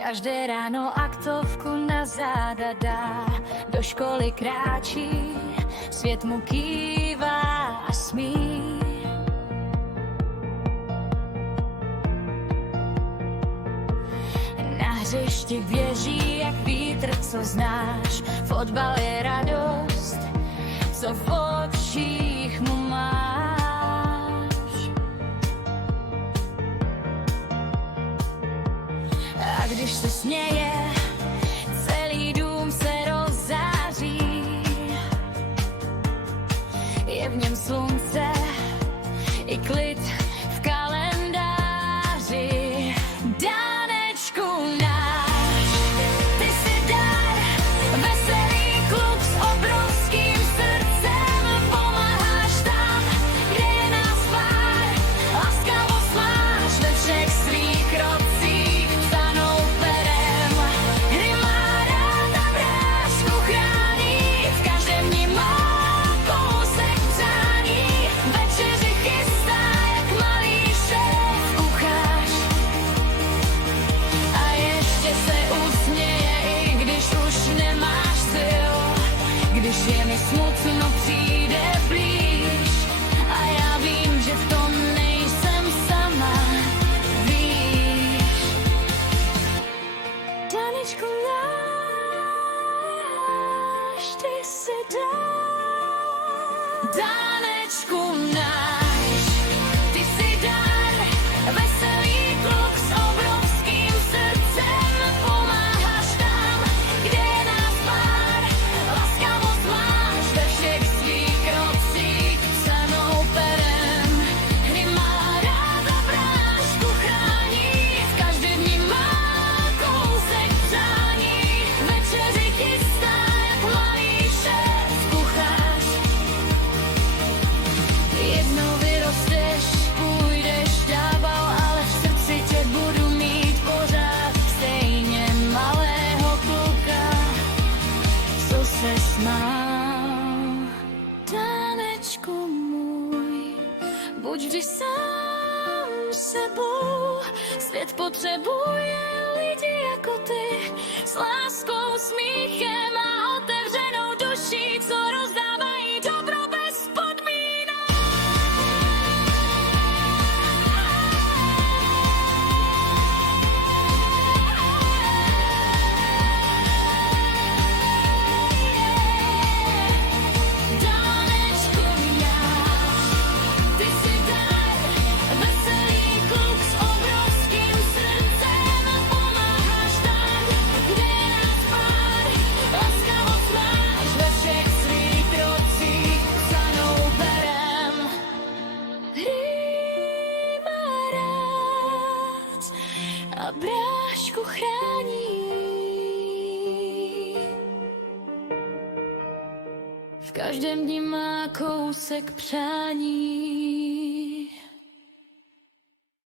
Každé ráno aktovku na záda dá, do školy kráčí, svět mu kývá a smí. Na hřišti běží jak vítr, co znáš, fotbal je radost, co v očích mu máš. A když se směje, celý dům se rozzáří. Je v něm slunce i klid v kalendáři. Dánečku náš, ty jsi dar, veselý kluk s obrovským srdcem. Pomáháš tam, kde je nás pár, laskavost máš ve všech svých krocích. Psanou perem, hry má rád a brášku chrání, v každém ní má kousek přání. Večeři chystá jak malý šéf kuchař a ještě se usměje, i když už nemáš sil. Když je mi smutno, přijde blíž a já vím, že v tom nejsem sama, víš. Danečku náš, ty jsi dar. Danečku náš, ty jsi dar, veselý kluk s obrovským srdcem. Pomáháš tam, kde je nás pár, laskavost máš ve všech svých krocích. Psanou perem, hry má rád a brášku chrání, v každém ní má kousek přání. Večeři chystá jak malý šéf kuchař. Jednou vyrosteš, půjdeš dál, ale v srdci tě budu mít pořád, stejně malého kluka, co se smál. Dánečku můj, buď vždy sám sebou, svět potřebuje lidi jako ty, s láskou, smíchem a otevřenou duší, co rozdávají dobro bez podmínek. Dánečku náš, ty jsi dar, veselý kluk s obrovským srdcem. Pomáháš tam, kde je nás pár, laskavost máš ve všech svých krocích. Psanou perem, hry má rád a brášku chrání. V každém dni má kousek přání.